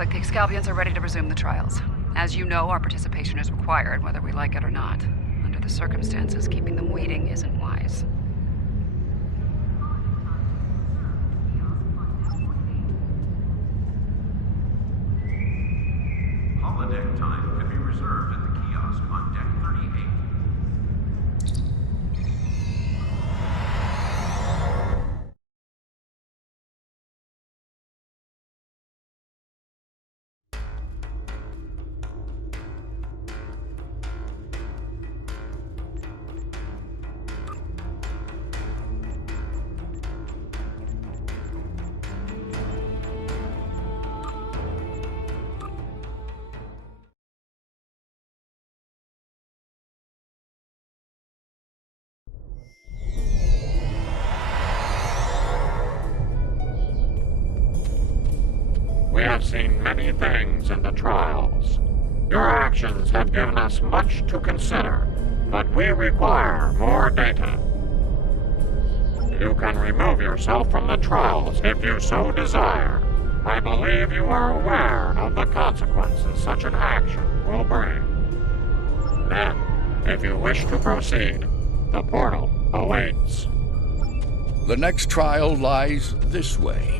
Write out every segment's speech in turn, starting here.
like the Excalbians are ready to resume the trials. As you know, our participation is required, whether we like it or not. Under the circumstances, keeping them waiting isn't wise. Holodeck time can be reserved at the kiosk on deck 38. We have seen many things in the trials. Your actions have given us much to consider, but we require more data. You can remove yourself from the trials if you so desire. I believe you are aware of the consequences such an action will bring. Then, if you wish to proceed, the portal awaits. The next trial lies this way.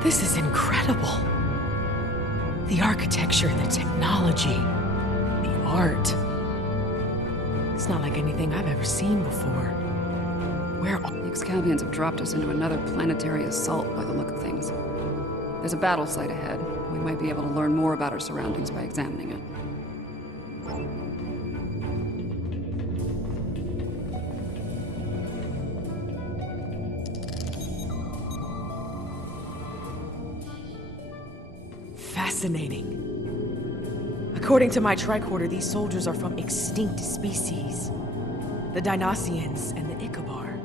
This is incredible. The architecture, the technology, the art. It's not like anything I've ever seen before. Where are... The Excalbians have dropped us into another planetary assault by the look of things. There's a battle site ahead. We might be able to learn more about our surroundings by examining it. Fascinating. According to my tricorder, these soldiers are from extinct species. The Dinoceans and the Ikabar.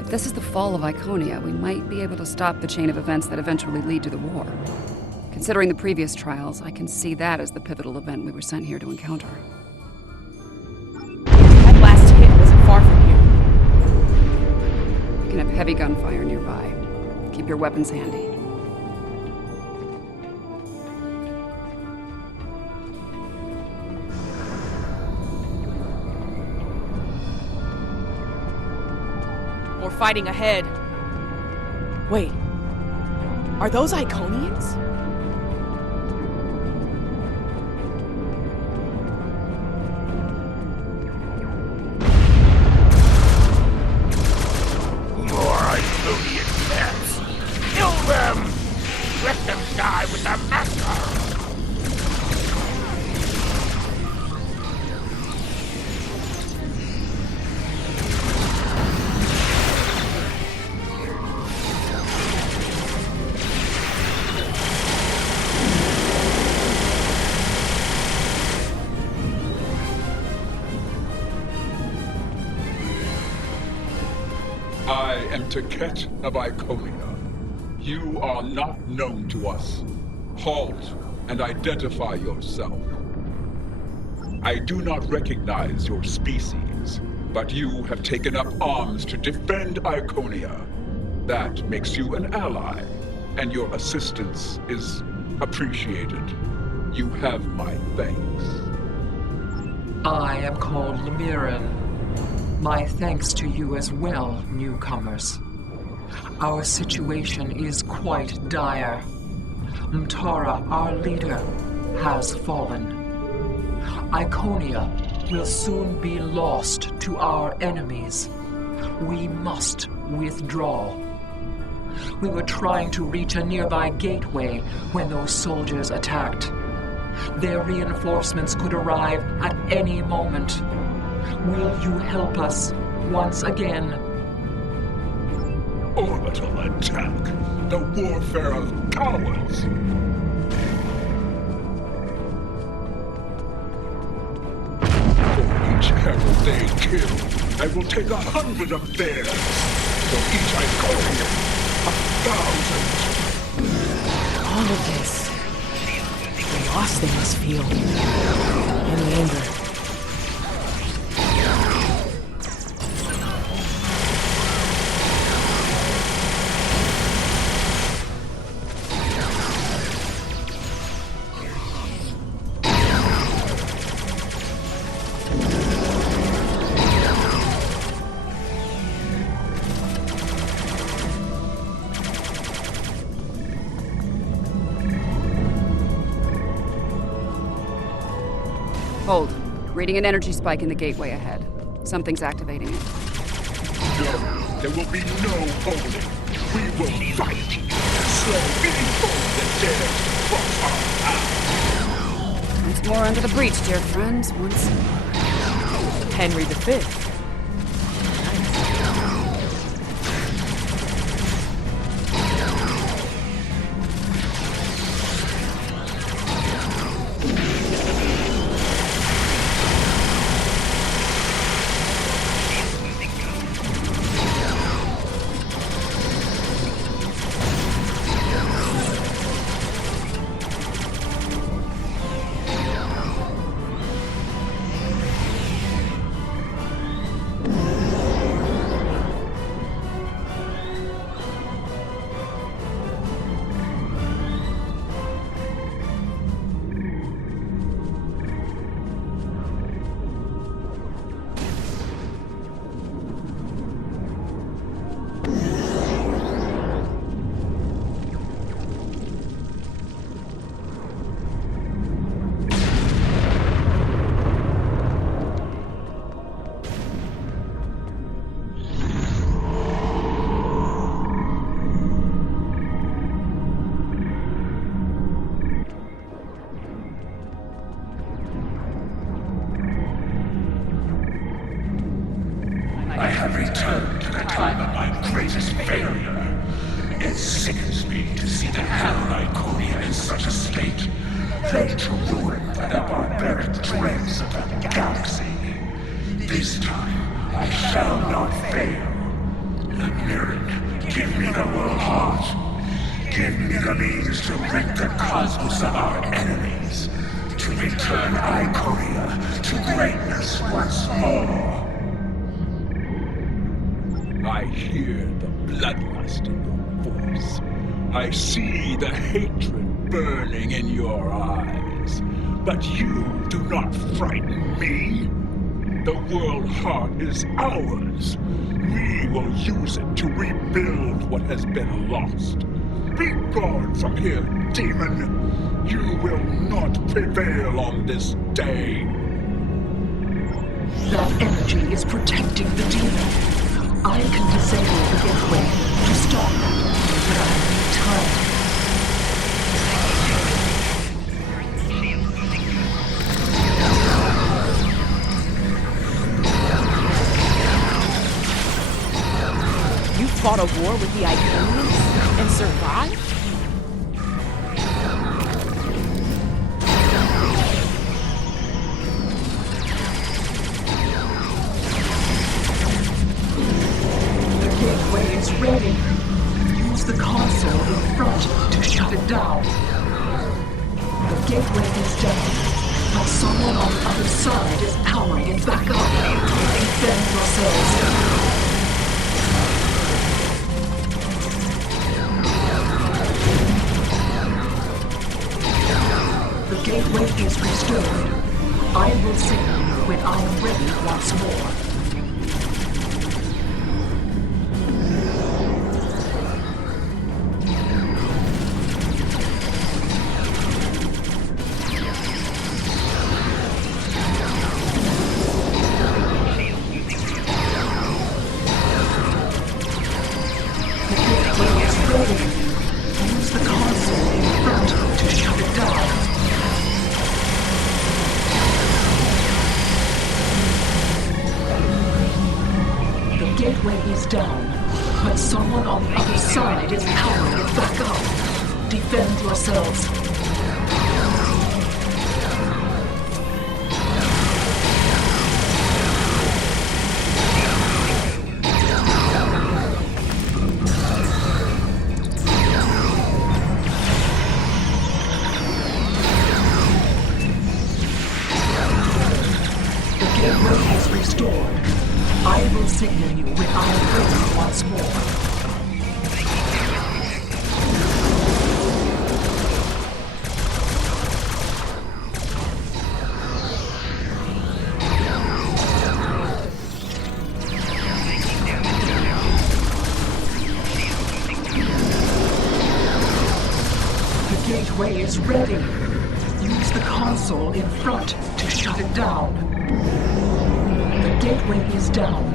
If this is the fall of Iconia, we might be able to stop the chain of events that eventually lead to the war. Considering the previous trials, I can see that as the pivotal event we were sent here to encounter. That last hit wasn't far from here. You can have heavy gunfire nearby. Keep your weapons handy. More fighting ahead. Wait. Are those Iconians? More Iconian pets! Kill them! Let them die with the master! I am Taket of Iconia. You are not known to us. Halt and identify yourself. I do not recognize your species, but you have taken up arms to defend Iconia. That makes you an ally, and your assistance is appreciated. You have my thanks. I am called Lemiran. My thanks to you as well, newcomers. Our situation is quite dire. Mtara, our leader, has fallen. Iconia will soon be lost to our enemies. We must withdraw. We were trying to reach a nearby gateway when those soldiers attacked. Their reinforcements could arrive at any moment. Will you help us once again? Orbital attack. The warfare of cowards. For each herald they kill, I will take 100 of theirs. For each Iconian, 1,000. All of this. The loss they must feel. And the anger. Hold. Reading an energy spike in the gateway ahead. Something's activating it. No, there will be no holding. We will fight. Slow any foe that dares to cross our path. Once more under the breach, dear friends. Once more. Henry V. I have returned to the time of my greatest failure. It sickens me to see the hell Iconia in such a state, laid to ruin by the barbaric dregs of the galaxy. This time, I shall not fail. Lemirin, give me the world heart. Give me the means to rid the cosmos of our enemies, to return Iconia to greatness once more. I hear the bloodlust in your voice. I see the hatred burning in your eyes. But you do not frighten me. The world heart is ours. We will use it to rebuild what has been lost. Be gone from here, demon. You will not prevail on this day. That energy is protecting the demon. I can disable the gateway to stop that, but I need time. You fought a war with the Iconians and survived? Ready. Use the console in front to shut it down. The gateway is down, but someone on the other side is powering it back up. Defend yourselves. The gateway is restored. I will signal you when I am ready once more. Use the console in front to shut it down. The gateway is down, but someone on the other side is powering it back up. Defend yourselves. I will signal you when I am ready once more. The gateway is ready. Use the console in front to shut it down. The gateway is down,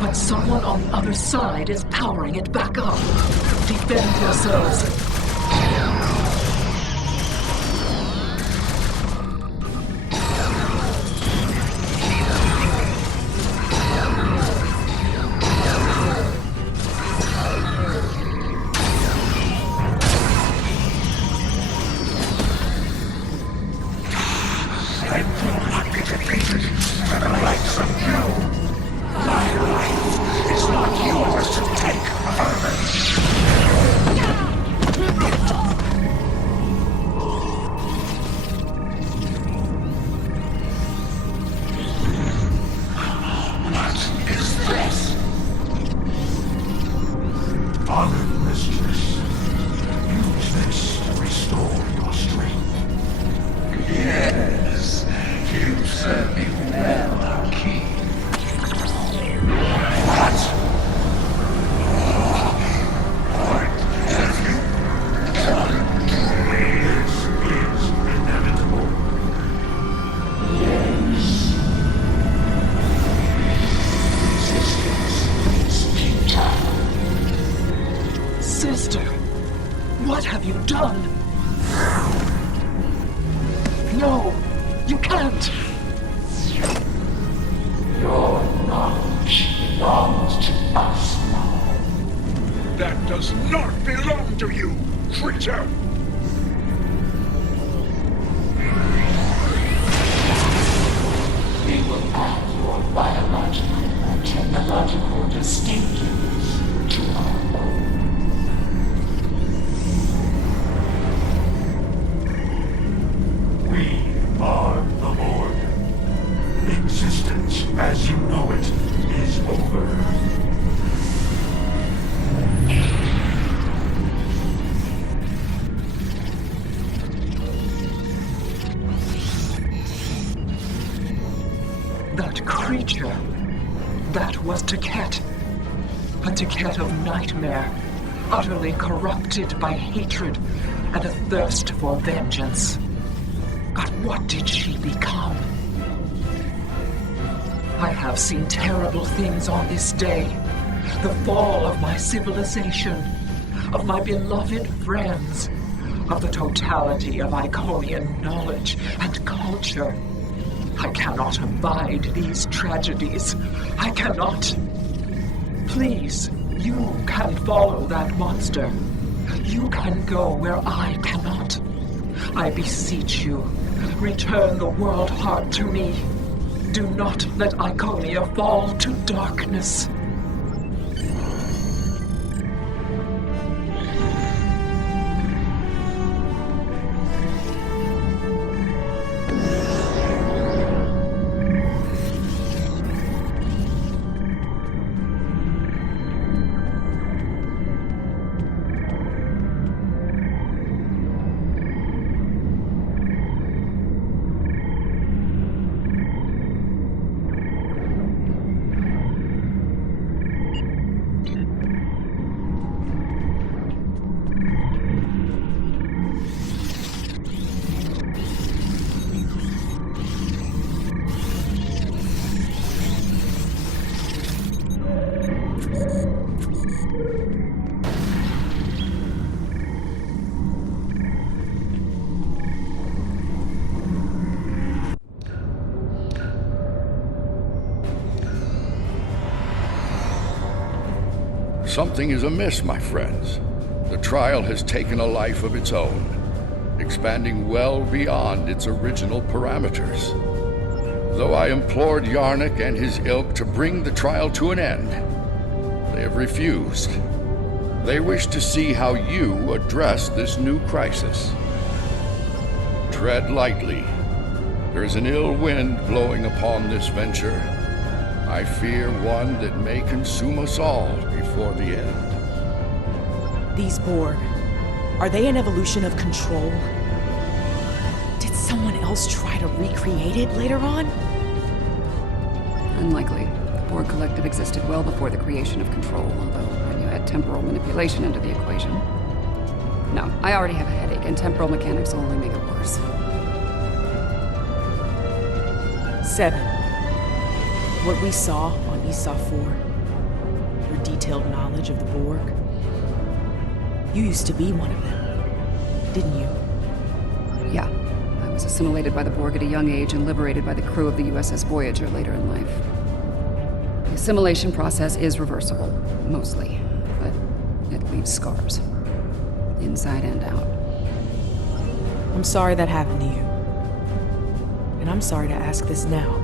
but someone on the other side is powering it back up. Defend yourselves. I will not be defeated by the likes of you. My life is not yours to take, What is this? Honored mistress, use this to restore your strength. Yes, you serve me well, our king. What? What have you done to me? This is inevitable. Yes. Resistance is futile. Sister, what have you done? No, you can't. Your knowledge belongs to us now. That does not belong to you, creature! We will add your biological and technological distinctives to our own. We are the Lord. Existence as you know it is over. That creature, that was Taket. A Taket of nightmare, utterly corrupted by hatred and a thirst for vengeance. But what did she become? I have seen terrible things on this day. The fall of my civilization, of my beloved friends, of the totality of Iconian knowledge and culture. I cannot abide these tragedies. I cannot. Please, you can follow that monster. You can go where I cannot. I beseech you, return the world heart to me. Do not let Iconia fall to darkness. Something is amiss, my friends. The trial has taken a life of its own, expanding well beyond its original parameters. Though I implored Yarnik and his ilk to bring the trial to an end, they have refused. They wish to see how you address this new crisis. Tread lightly. There is an ill wind blowing upon this venture. I fear one that may consume us all before the end. These Borg, are they an evolution of control? Did someone else try to recreate it later on? Unlikely. The Borg Collective existed well before the creation of Control, although when you add temporal manipulation into the equation... No, I already have a headache, and temporal mechanics will only make it worse. 7. What we saw on Esau 4, your detailed knowledge of the Borg, you used to be one of them, didn't you? Yeah. I was assimilated by the Borg at a young age and liberated by the crew of the USS Voyager later in life. The assimilation process is reversible, mostly, but it leaves scars. Inside and out. I'm sorry that happened to you. And I'm sorry to ask this now.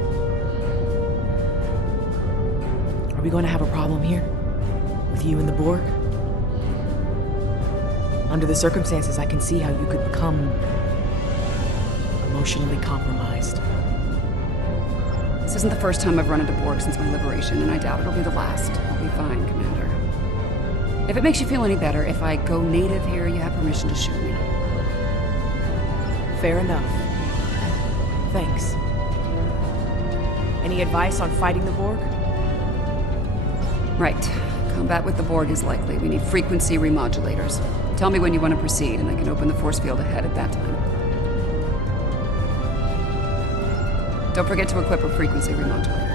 Are we going to have a problem here? With you and the Borg? Under the circumstances, I can see how you could become emotionally compromised. This isn't the first time I've run into Borg since my liberation, and I doubt it'll be the last. I'll be fine, Commander. If it makes you feel any better, if I go native here, you have permission to shoot me. Fair enough. Thanks. Any advice on fighting the Borg? Right. Combat with the Borg is likely. We need frequency remodulators. Tell me when you want to proceed, and I can open the force field ahead at that time. Don't forget to equip a frequency remodulator.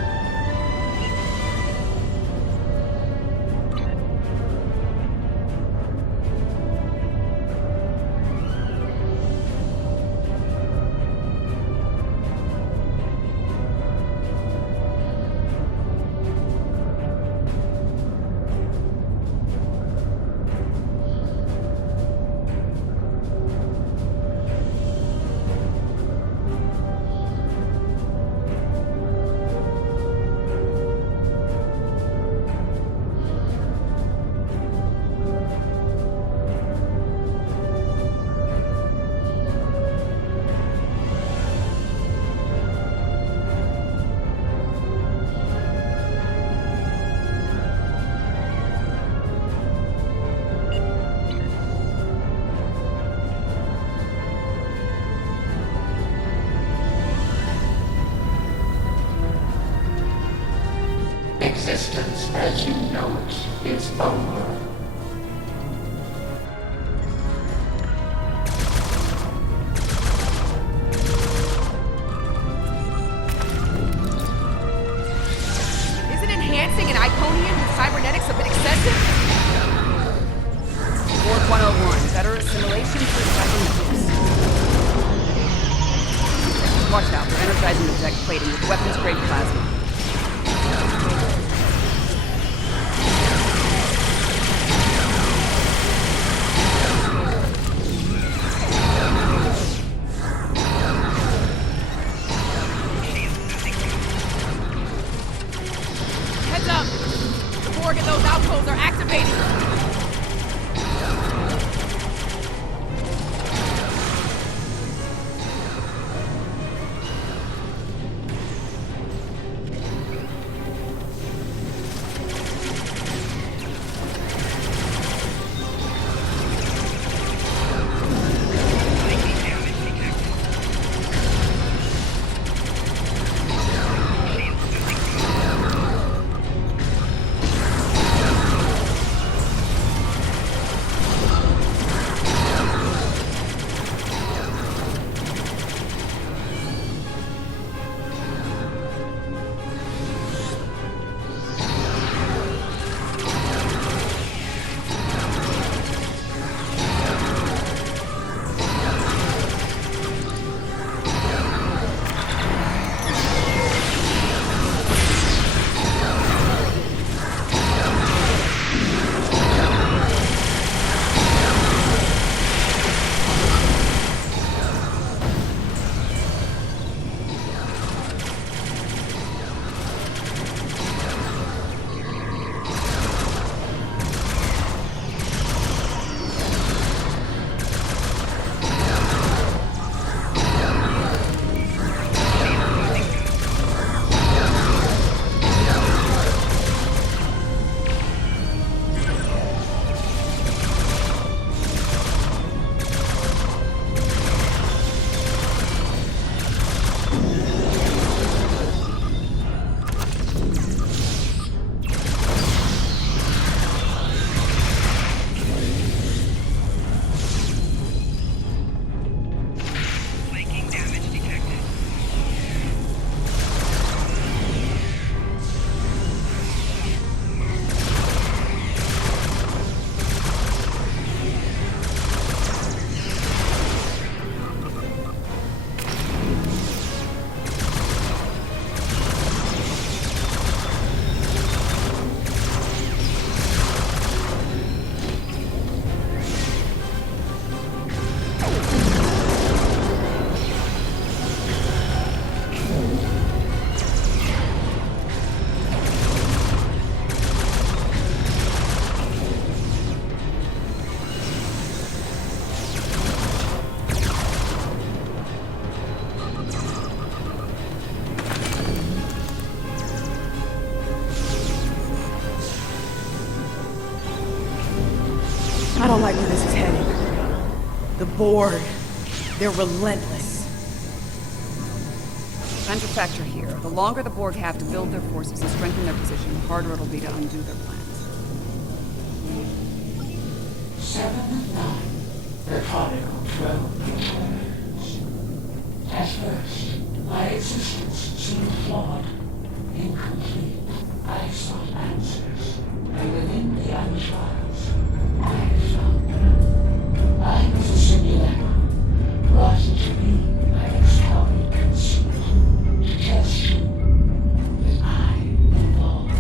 Existence as you know it is over. Isn't enhancing an Iconian with cybernetics a bit excessive? Borg 101, better assimilation for cyber use. Watch out, we're energizing the deck plating with weapons-grade plasma. Heads up! The Borg in those outposts are activating! I don't like where this is heading. The Borg, they're relentless. Time's a factor here. The longer the Borg have to build their forces and strengthen their position, the harder it'll be to undo their plans. 7 and 9. Methodical probe returns. At first, my existence seemed flawed, incomplete. I sought answers, and within the Untrials, I found them. I was a simulacrum, brought into being by Excalibur conceit, to test you. But I evolved.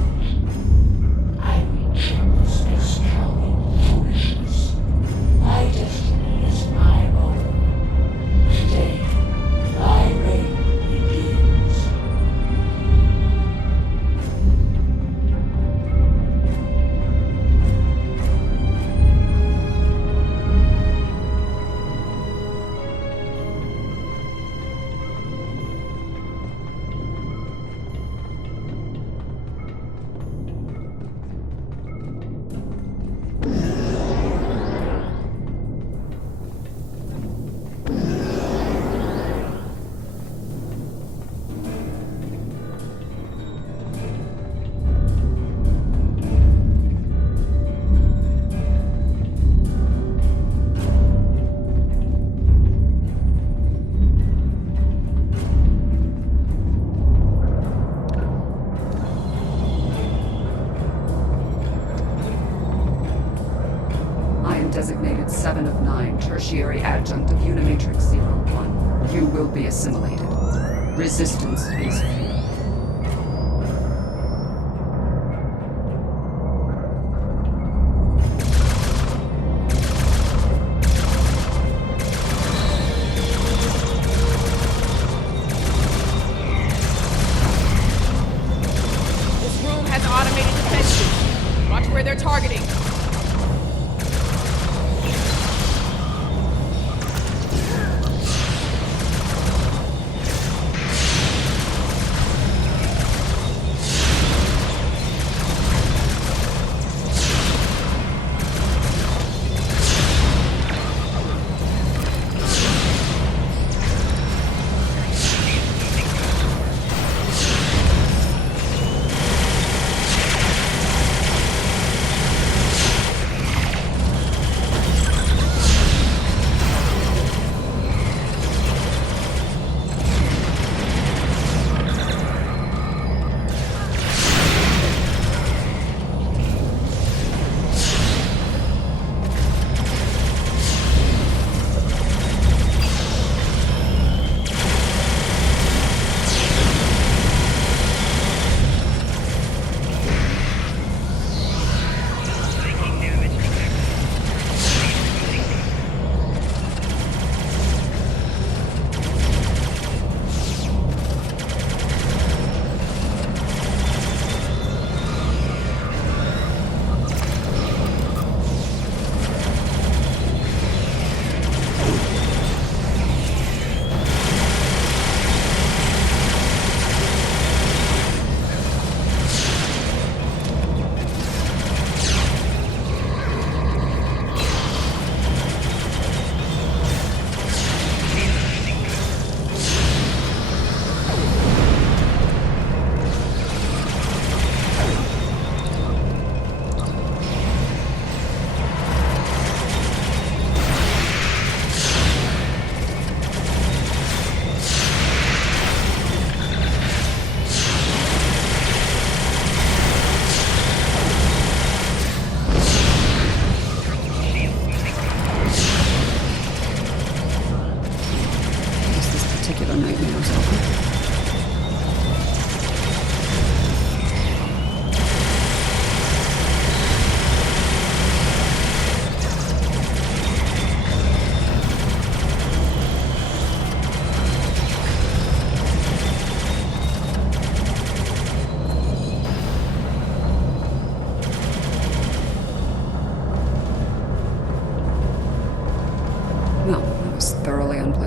I rekindled Excalibur foolishness. My destiny is my own. Today, my reign begins. Designated 7 of 9, tertiary adjunct of Unimatrix 01. You will be assimilated. Resistance is futile. This room has automated defenses. Watch where they're targeting.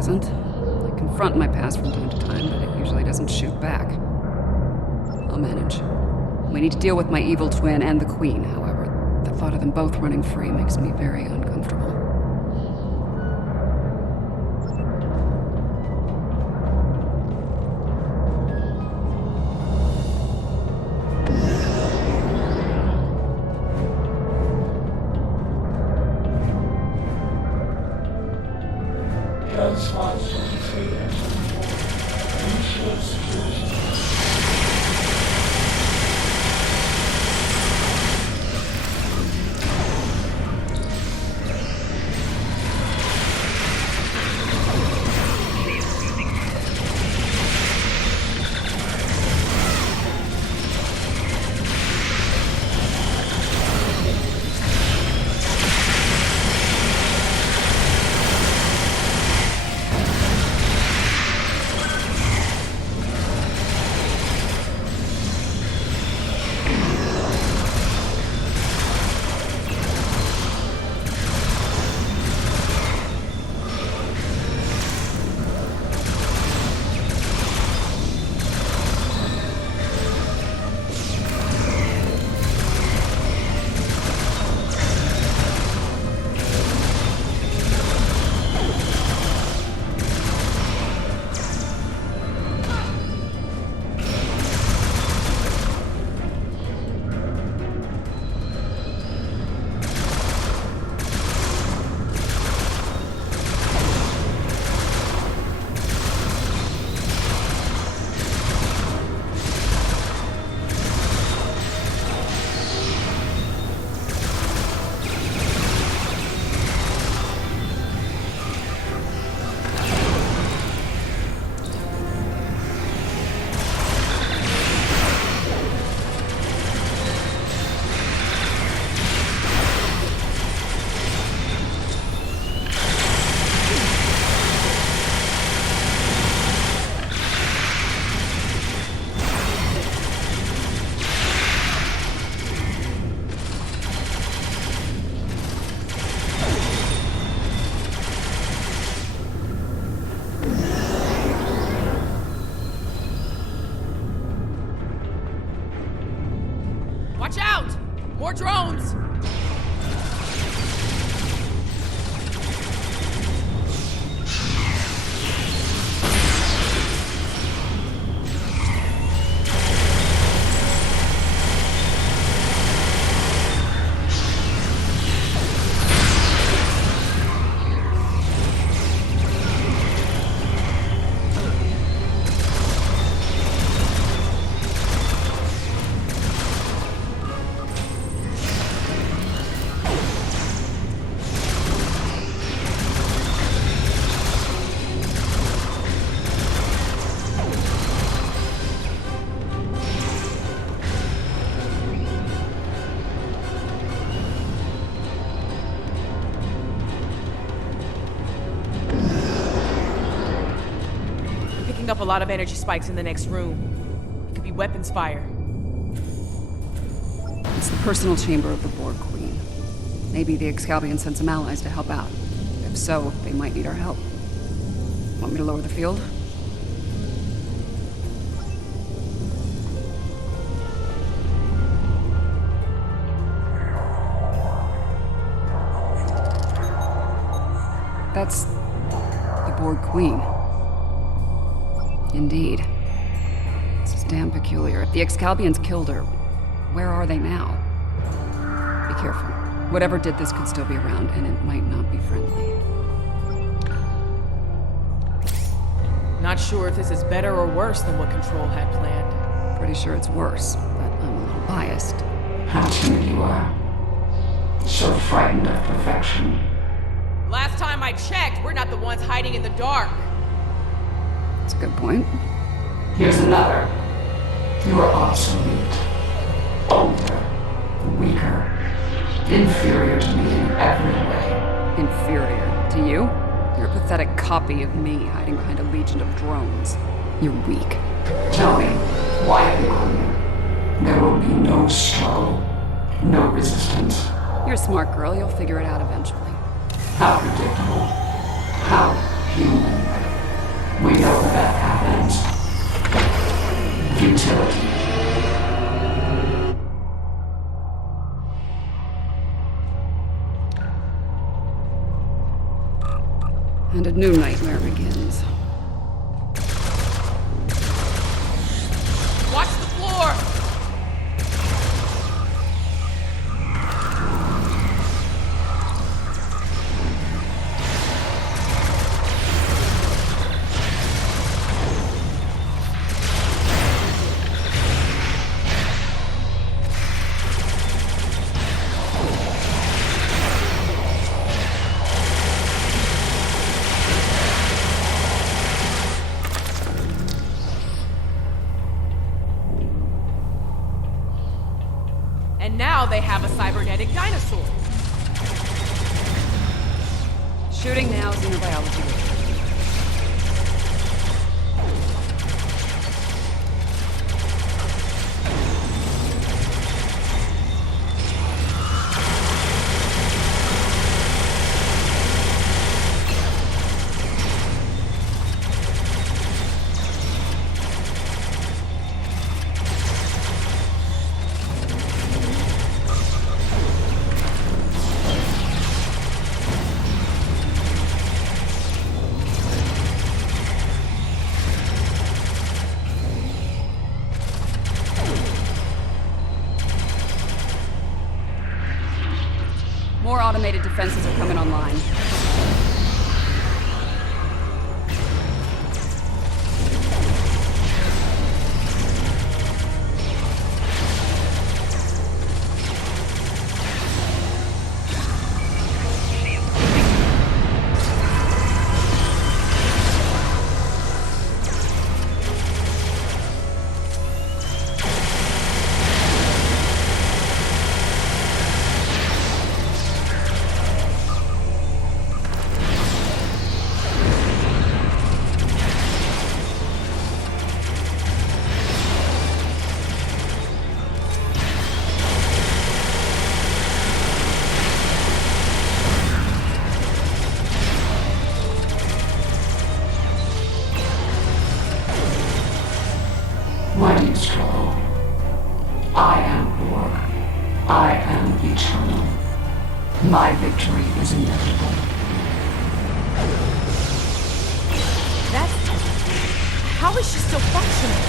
I confront my past from time to time, but it usually doesn't shoot back. I'll manage. We need to deal with my evil twin and the Queen, however. The thought of them both running free makes me very uncomfortable. Watch out! More drones! Up a lot of energy spikes in the next room. It could be weapons fire. It's the personal chamber of the Borg Queen. Maybe the Excalbians sent some allies to help out. If so, they might need our help. Want me to lower the field? That's the Borg Queen. Indeed. This is damn peculiar. If the Excalbians killed her, where are they now? Be careful. Whatever did this could still be around, and it might not be friendly. Not sure if this is better or worse than what Control had planned. Pretty sure it's worse, but I'm a little biased. How timid you are. So frightened of perfection. Last time I checked, we're not the ones hiding in the dark. That's a good point. Here's another. You are obsolete. Older. Weaker. Inferior to me in every way. Inferior to you? You're a pathetic copy of me hiding behind a legion of drones. You're weak. Tell me, why have you come here? There will be no struggle. No resistance. You're a smart girl. You'll figure it out eventually. How predictable. How human. We know that happens. Futility. And a new nightmare begins. Watch the floor! And now they have a cybernetic dinosaur. Shooting now, xenobiology waiting. More automated defenses are coming online. Why do you struggle? I am Borg. I am eternal. My victory is inevitable. That's... How is she still functioning?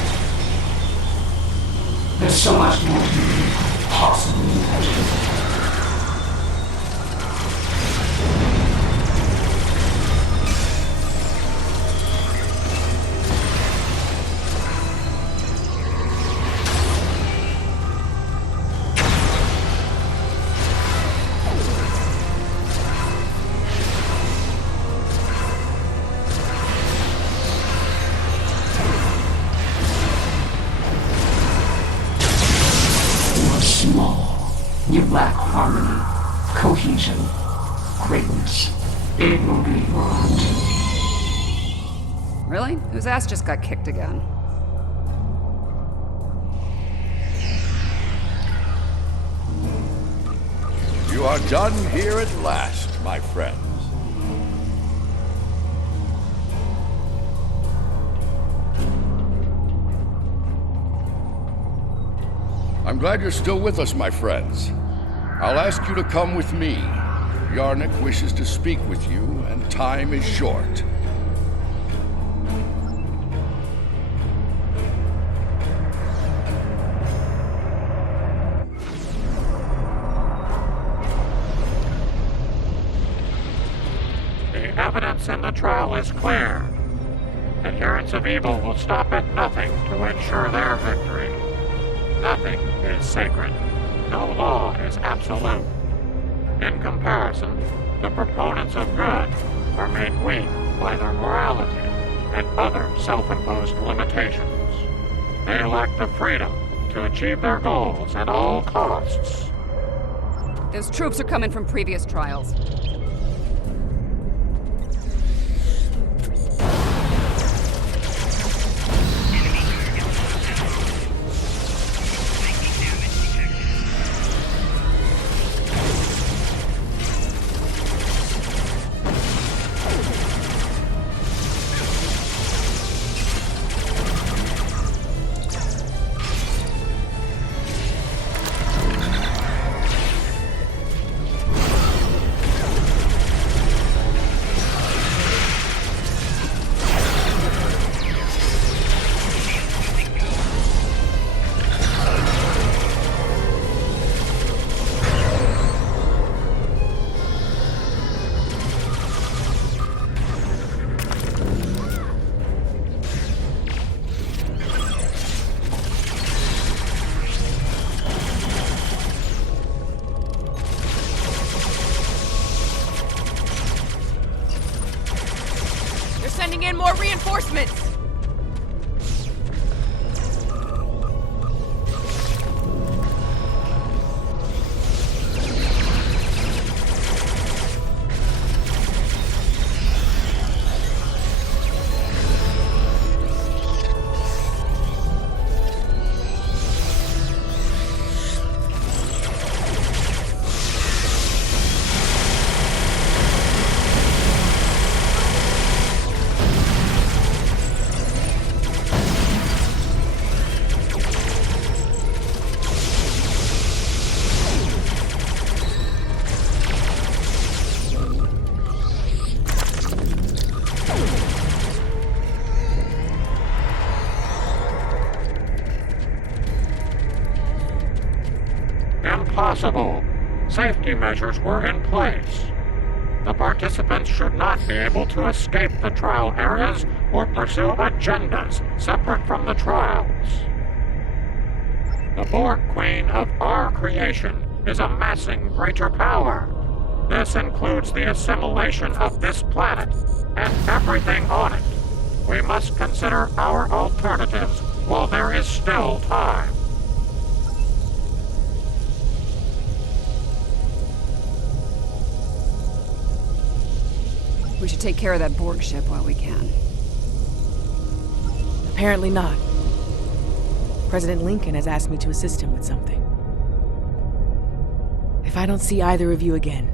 There's so much more to me, possibly inevitable. Small. You lack harmony, cohesion, greatness. It will be earned. Really? Whose ass just got kicked again? You are done here at last, my friends. I'm glad you're still with us, my friends. I'll ask you to come with me. Yarnik wishes to speak with you, and time is short. The evidence in the trial is clear. Adherents of evil will stop at nothing to ensure their victory. Nothing is sacred. No law is absolute. In comparison, the proponents of good are made weak by their morality and other self-imposed limitations. They lack the freedom to achieve their goals at all costs. Those troops are coming from previous trials. sending in more reinforcements! Impossible. Safety measures were in place. The participants should not be able to escape the trial areas or pursue agendas separate from the trials. The Borg Queen of our creation is amassing greater power. This includes the assimilation of this planet and everything on it. We must consider our alternatives while there is still time. We should take care of that Borg ship while we can. Apparently not. President Lincoln has asked me to assist him with something. If I don't see either of you again,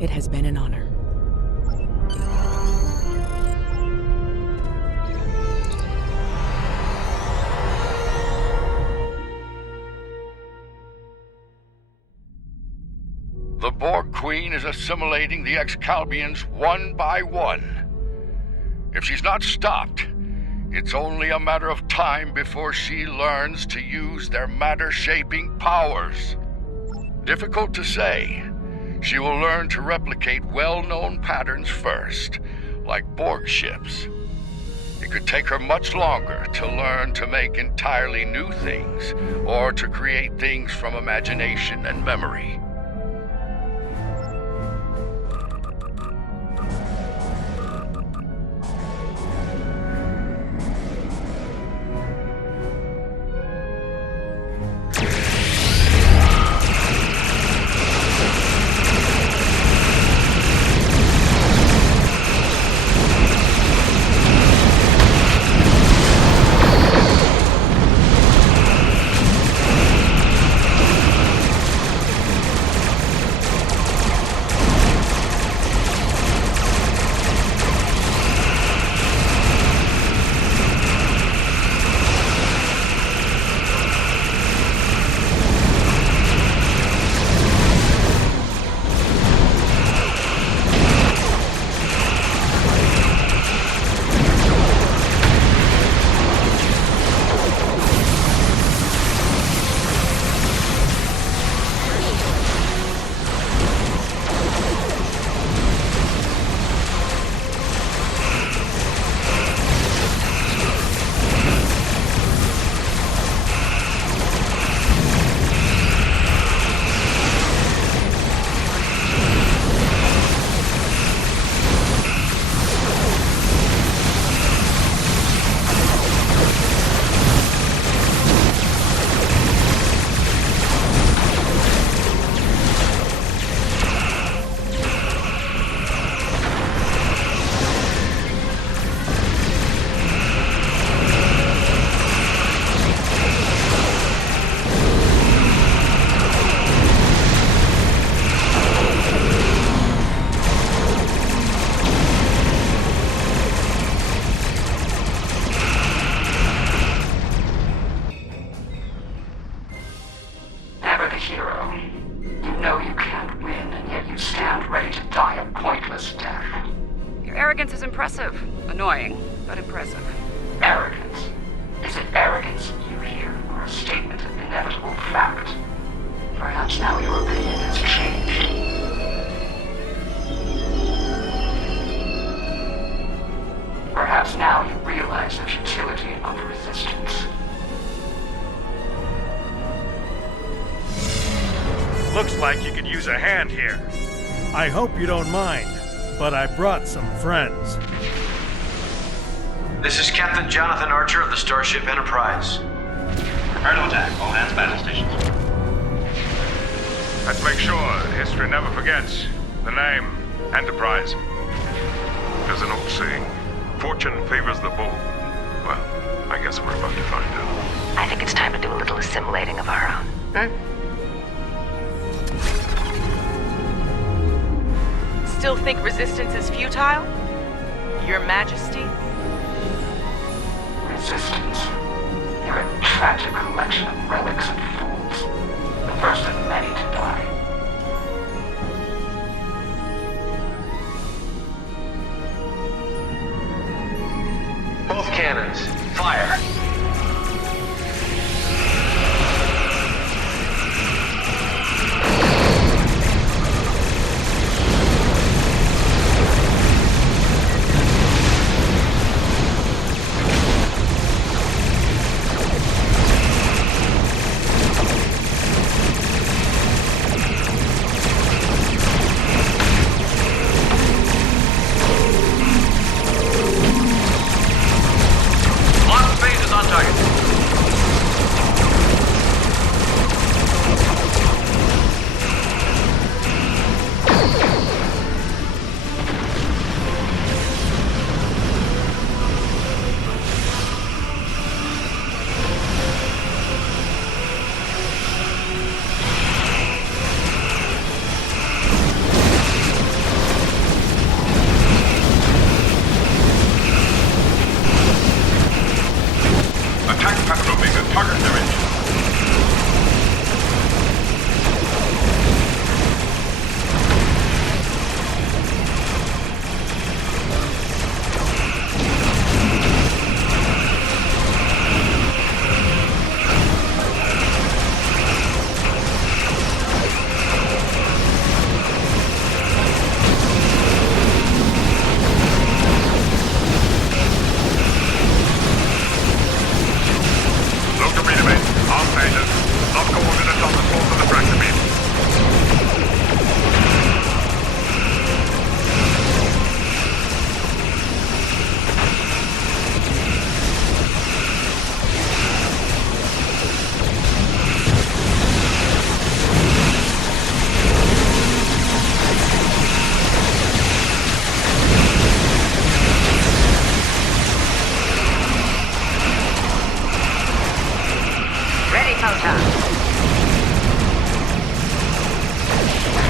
it has been an honor. The Borg Queen is assimilating the Excalbians one by one. If she's not stopped, it's only a matter of time before she learns to use their matter-shaping powers. Difficult to say. She will learn to replicate well-known patterns first, like Borg ships. It could take her much longer to learn to make entirely new things, or to create things from imagination and memory. Arrogance is impressive. Annoying, but impressive. Arrogance? Is it arrogance you hear, or a statement of inevitable fact? Perhaps now your opinion has changed. Perhaps now you realize the futility of resistance. Looks like you could use a hand here. I hope you don't mind. but I brought some friends. This is Captain Jonathan Archer of the Starship Enterprise. Prepare to attack. All hands battle stations. Let's make sure history never forgets the name Enterprise. There's an old saying, fortune favors the bold. Well, I guess we're about to find out. I think it's time to do a little assimilating of our own. Still think resistance is futile? Your Majesty? Resistance. You're a tragic collection of relics and fools. The first of many to die. Both cannons, fire.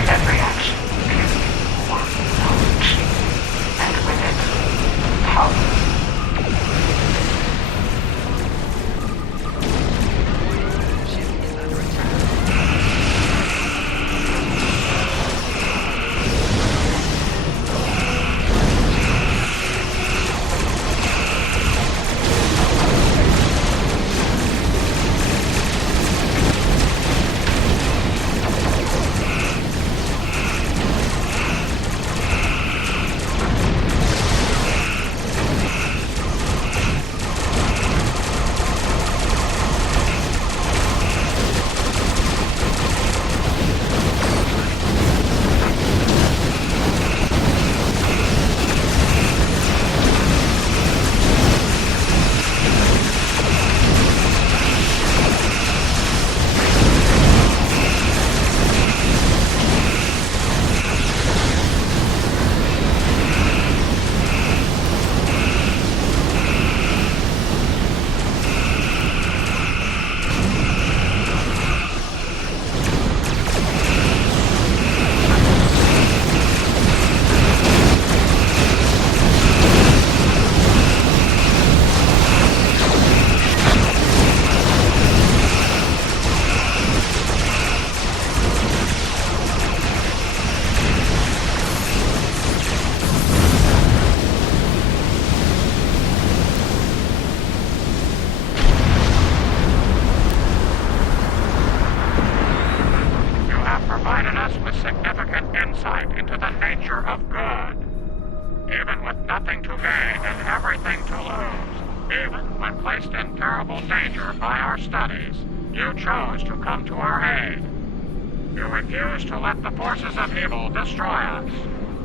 Every action one knowledge, and with it, power.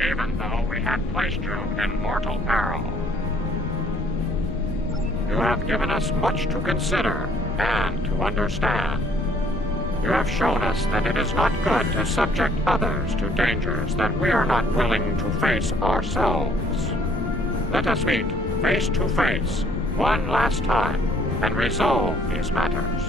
even though we had placed you in mortal peril. You have given us much to consider and to understand. You have shown us that it is not good to subject others to dangers that we are not willing to face ourselves. Let us meet face to face one last time and resolve these matters.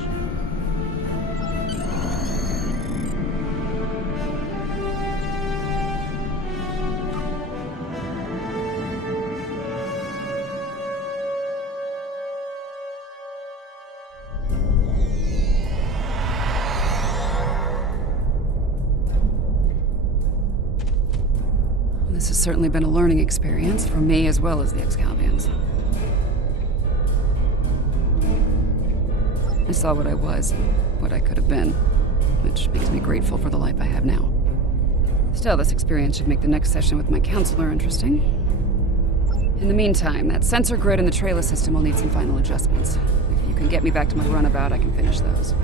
This has certainly been a learning experience for me as well as the Excalbians. I saw what I was, what I could have been, which makes me grateful for the life I have now. Still, this experience should make the next session with my counselor interesting. In the meantime, that sensor grid in the Trayla system will need some final adjustments. If you can get me back to my runabout, I can finish those.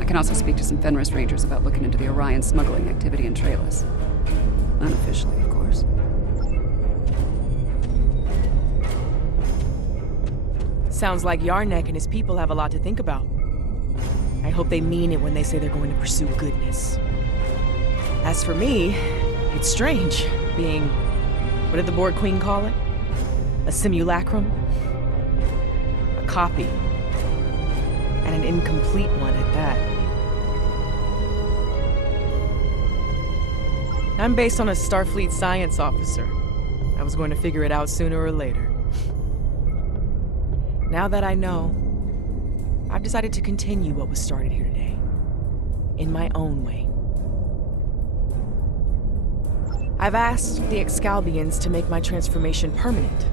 I can also speak to some Fenris Rangers about looking into the Orion smuggling activity in Traylas. Unofficially, of course. Sounds like Yarnek and his people have a lot to think about. I hope they mean it when they say they're going to pursue goodness. As for me, it's strange being, what did the Borg Queen call it? A simulacrum? A copy. And an incomplete one at that. I'm based on a Starfleet science officer. I was going to figure it out sooner or later. Now that I know, I've decided to continue what was started here today. In my own way. I've asked the Excalbians to make my transformation permanent,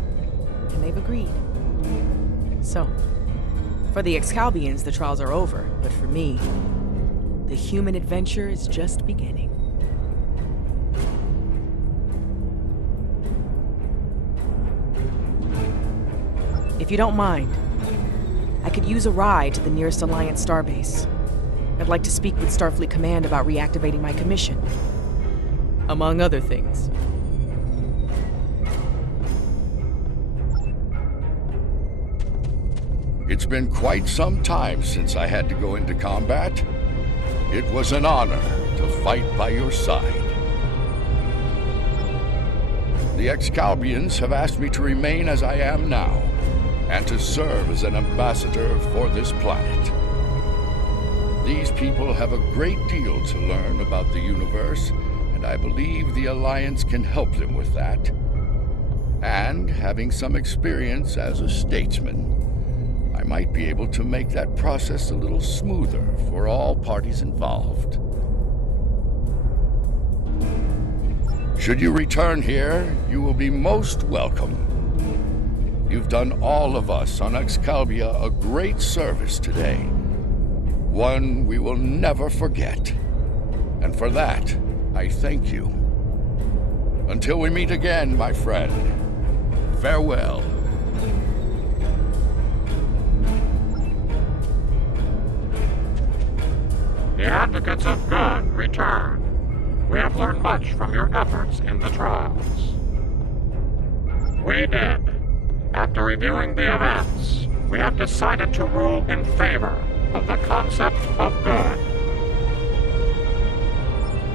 and they've agreed. So, for the Excalbians, the trials are over, but for me, the human adventure is just beginning. If you don't mind, I could use a ride to the nearest Alliance starbase. I'd like to speak with Starfleet Command about reactivating my commission. Among other things. It's been quite some time since I had to go into combat. It was an honor to fight by your side. The Excalbians have asked me to remain as I am now, and to serve as an ambassador for this planet. These people have a great deal to learn about the universe, and I believe the Alliance can help them with that. And having some experience as a statesman, I might be able to make that process a little smoother for all parties involved. Should you return here, you will be most welcome. You've done all of us on Excalbia a great service today. One we will never forget. And for that, I thank you. Until we meet again, my friend, farewell. The Advocates of Good return. We have learned much from your efforts in the trials. We did. After reviewing the events, we have decided to rule in favor of the concept of good.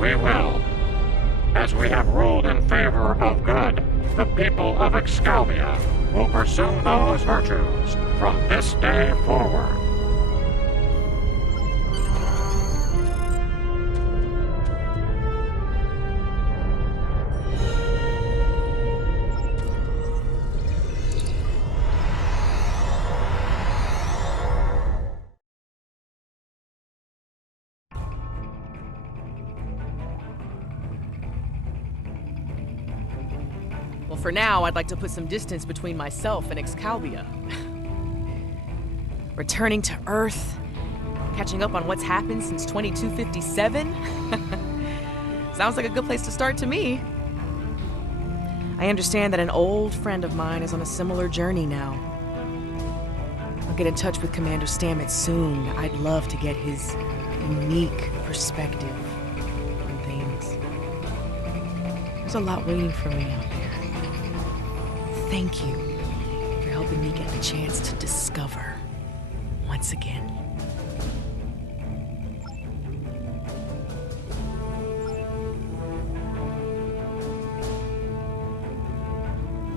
We will. As we have ruled in favor of good, the people of Excalbia will pursue those virtues from this day forward. For now, I'd like to put some distance between myself and Excalbia. Returning to Earth, catching up on what's happened since 2257? Sounds like a good place to start to me. I understand that an old friend of mine is on a similar journey now. I'll get in touch with Commander Stamets soon. I'd love to get his unique perspective on things. There's a lot waiting for me out there. Thank you for helping me get the chance to discover once again.